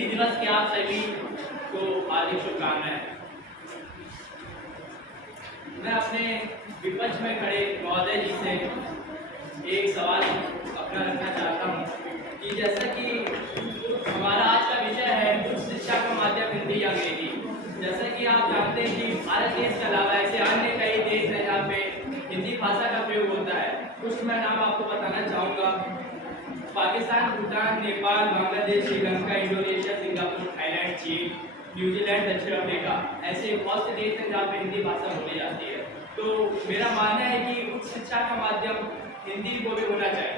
हिंदी दिवस की आप सभी को हार्दिक शुभकामनाएं। मैं अपने विपक्ष में खड़े महोदय जी से एक सवाल अपना रखना चाहता हूँ कि जैसा कि हमारा आज का विषय है उच्च शिक्षा का माध्यम हिंदी या अंग्रेजी। जैसा कि आप जानते हैं कि भारत देश के अलावा ऐसे अन्य कई देश हैं जहाँ पे हिंदी भाषा का प्रयोग होता है। कुछ मैं नाम आपको बताना चाहूँगा। Pakistan, Bhutan, Nepal, Bangladesh, Sri Lanka, Indonesia, Singapore, Thailand, चीन, न्यूजीलैंड, दक्षिण अफ्रीका, ऐसे बहुत से देश हैं जहाँ पे हिंदी भाषा बोली जाती है। तो मेरा मानना है कि उच्च शिक्षा का माध्यम हिंदी को भी होना चाहिए।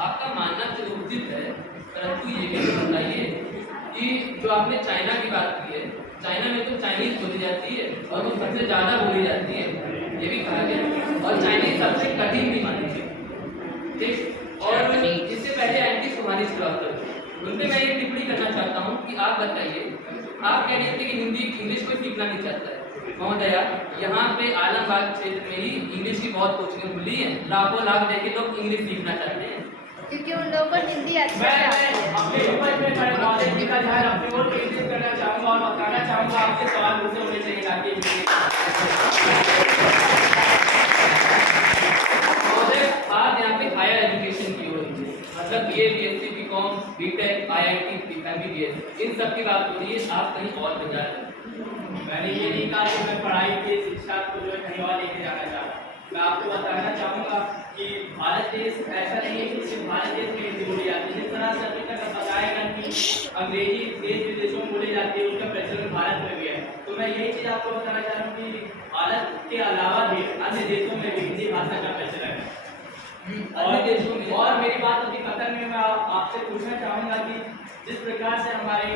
आपका मानना तो उचित है, परंतु ये भी बताइए कि जो आपने चाइना की बात की है, चाइना में तो चाइनीज बोली जाती है और वो सबसे ज़्यादा बोली जाती है, ये भी कहा गया, और चाइनीज सबसे कठिन भी मानी है, ठीक। और इससे पहले एंटी सुहानी श्रीवास्तव, उन पर मैं ये टिप्पणी करना चाहता हूँ कि आप बताइए, आप कह रहे थे कि हिंदी इंग्लिश कोई सीखना नहीं चाहता है। महोदया, यहाँ पे आलमबाग क्षेत्र में ही इंग्लिश की बहुत कोचिंग खुली है, लाखों लाख देके लोग इंग्लिश सीखना चाहते हैं क्योंकि उन लोगों को हिंदी अच्छी मैं अपने ऊपर में खड़े महोदय जी का ध्यान अपनी ओर केंद्रित करना चाहूँगा और बताना चाहूँगा आपके सवाल मुझसे होने चाहिए ताकि महोदय, आप यहाँ पे हायर एजुकेशन की ओर मतलब BA, BSc, BCom, BTech, IIT, MBBS, इन सब की बात हो रही है, आप कहीं और पे जा रहे हैं। मैंने ये नहीं कहा कि मैं पढ़ाई के शिक्षा को जो है कहीं और लेके जाना चाहता। मैं आपको बताना चाहूँगा कि भारत देश ऐसा नहीं है कि सिर्फ भारत देश में हिंदी बोली जाती है। जिस तरह से अभी तक बताएगा कि अंग्रेजी देश विदेशों में बोली जाती है, उसका प्रचलन भारत में भी है। तो मैं यही चीज़ आपको बताना चाह रहा हूँ कि भारत के अलावा भी अन्य देशों में भी हिंदी भाषा का प्रचलन है। और मेरी बात अभी खत्म में मैं आपसे पूछना चाहूँगा कि जिस प्रकार से हमारे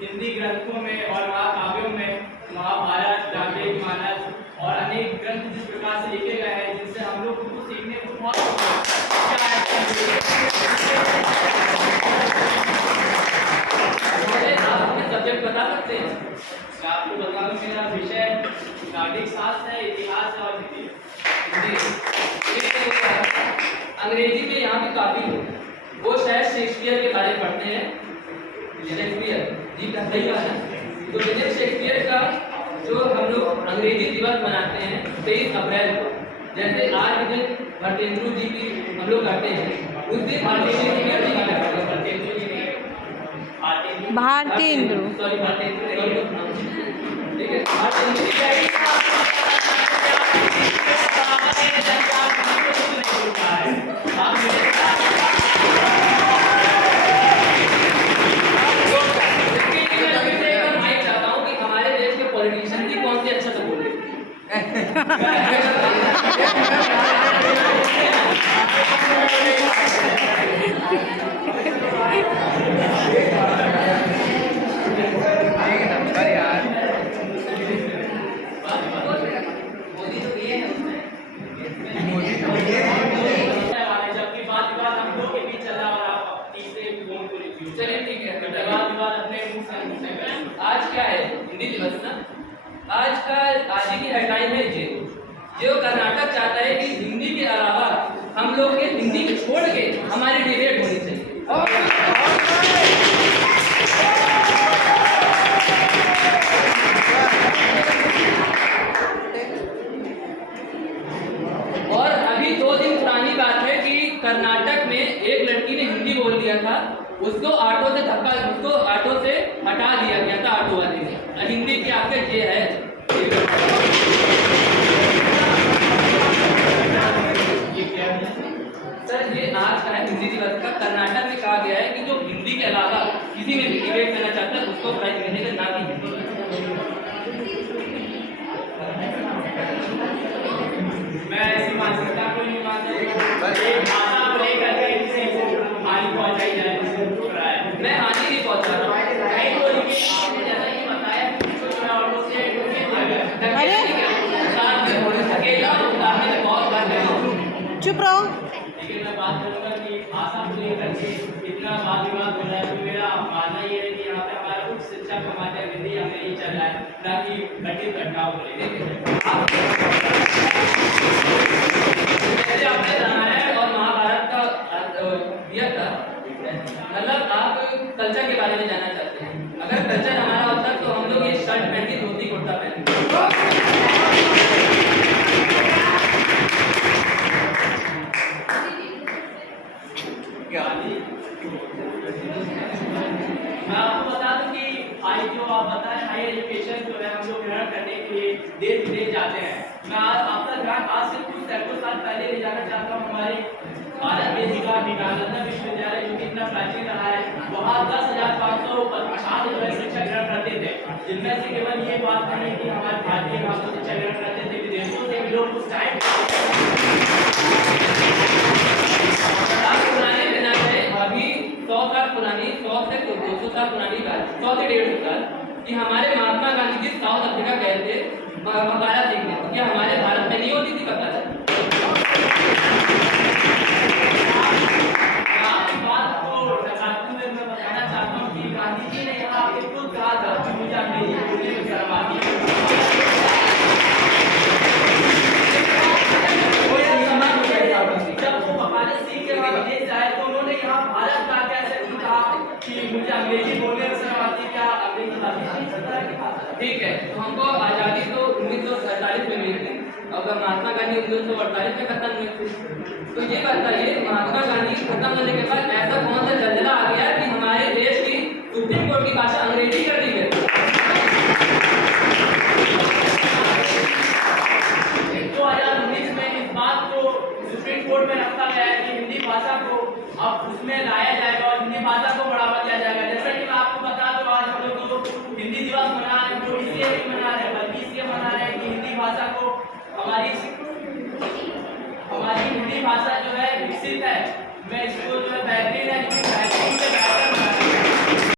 हिंदी ग्रंथों में और महाकाव्यों में महाभारत, रामायण और अनेक ग्रंथ जिस प्रकार से लिखे गए हैं जिनसे हम लोग को सीखने को बहुत सब्जेक्ट बता सकते हैं? मैं आपको बता दूं, मेरा विषय नागरिक शास्त्र है, इतिहास और हिंदी। अंग्रेजी में यहाँ भी काफी लोग वो शायद शेक्सपियर के बारे में पढ़ते हैं। शेक्सपियर जी का सही बात है। तो विलियम शेक्सपियर का जो हम लोग अंग्रेजी दिवस मनाते हैं 23 अप्रैल को, जैसे आज के दिन भारतेंदु जी की हम लोग करते हैं, उस दिन भारतेंदु ठीक है, पॉलिटिशियन की कौन सी अच्छा से बोले जबकि बात विवाद हम लोग के बीच चल रहा और आप तीसरे फोन को रिव्यू। चलिए ठीक है, बात विवाद अपने मुंह से करें। आज क्या है? हिंदी दिवस ना। आज की हेडलाइन है जो कर्नाटक चाहता है कि हिंदी के अलावा हम लोग के हिंदी को छोड़ के हमारी डिबेट होनी चाहिए। और अभी 2 दिन पुरानी बात है कि कर्नाटक में एक लड़की ने हिंदी बोल दिया था, उसको ऑटो से हटा दिया गया था ऑटो वाले ने। हिंदी की आपके ये है सर, ये आज का है हिंदी दिवस का। कर्नाटक में कहा गया है कि जो हिंदी के अलावा किसी में भी डिबेट करना चाहता है उसको प्राइज मिलेगा, ना कि हिंदी। मैं ऐसी मानसिकता को नहीं मानता भाषा को लेकर के हानि पहुंचाई जाए। मैं हानि नहीं पहुंचा रहा हूँ। आपने जैसा कि बताया चुप रहो। लेकिन मैं बात करूंगा कि भाषा को लेकर के इतना वाद विवाद हो रहा है, तो मेरा मानना ये है कि यहाँ पे हमारा उच्च शिक्षा का माध्यम हिंदी अंग्रेजी चल रहा है, ना कि कठिन घटनाओं को लेकर। आपने रामायण और महाभारत का दिया था कल्चर के बारे में जानना चाहते हैं। अगर कल्चर हमारा होता तो हम लोग ये शर्ट पहनती, धोती कुर्ता पहनते। मैं आपको बता दूं कि भाई जो आप बताएं हायर एजुकेशन जो है हम लोग ग्रहण करने के लिए देश विदेश जाते हैं। मैं आज आपका ध्यान आज से कुछ सैकड़ों साल पहले ले जाना चाहता हूँ हमारे भारत देश का नालंदा विश्वविद्यालय जो कि इतना प्राचीन रहा है। वहाँ 10,550 छात्र जो है शिक्षा ग्रहण करते थे, जिनमें से केवल ये बात नहीं कि हमारे भारतीय भाषा शिक्षा ग्रहण करते थे, विदेशों से भी लोग उस टाइम अभी 100 साल पुरानी, 100 से 200 साल पुरानी बात, 100 से 150 साल कि हमारे महात्मा गांधी जी साउथ अफ्रीका गए थे बकाला सीखने। तो क्या हमारे भारत में नहीं होती थी बकाला? आपकी बात को लगाते हुए मैं बताना चाहता हूँ कि गांधी जी ने यहाँ आके खुद कहा था कि मुझे अंग्रेजी बोलने में शर्म आती है। जब वो बकाला सीख के वहाँ विदेश आए तो उन्होंने यहाँ भारत का कैसे कहा कि मुझे अंग्रेजी बोलने में शर्म आती है, क्या अंग्रेजी भाषी सकता है? ठीक है, तो हमको आज़ादी तो 1947 में मिली थी, अगर महात्मा गांधी 1948 में खत्म हुए थे। तो ये बताइए महात्मा गांधी खत्म होने के बाद ऐसा कौन सा जल्दला आ गया कि हमारे देश की सुप्रीम कोर्ट की भाषा अंग्रेजी कर दी गई? 2019 में इस बात को सुप्रीम कोर्ट में रखा गया है कि हिंदी भाषा को अब उसमें लाया जाएगा और हिंदी भाषा को बढ़ावा दिया जाएगा। जैसा कि मैं आपको बता दूं आज हम लोग जो हिंदी दिवस मना रहे हैं वो इसलिए नहीं मना रहे हैं, बल्कि इसलिए मना रहे हैं कि हिंदी भाषा को हमारी हिंदी भाषा जो है विकसित है। मैं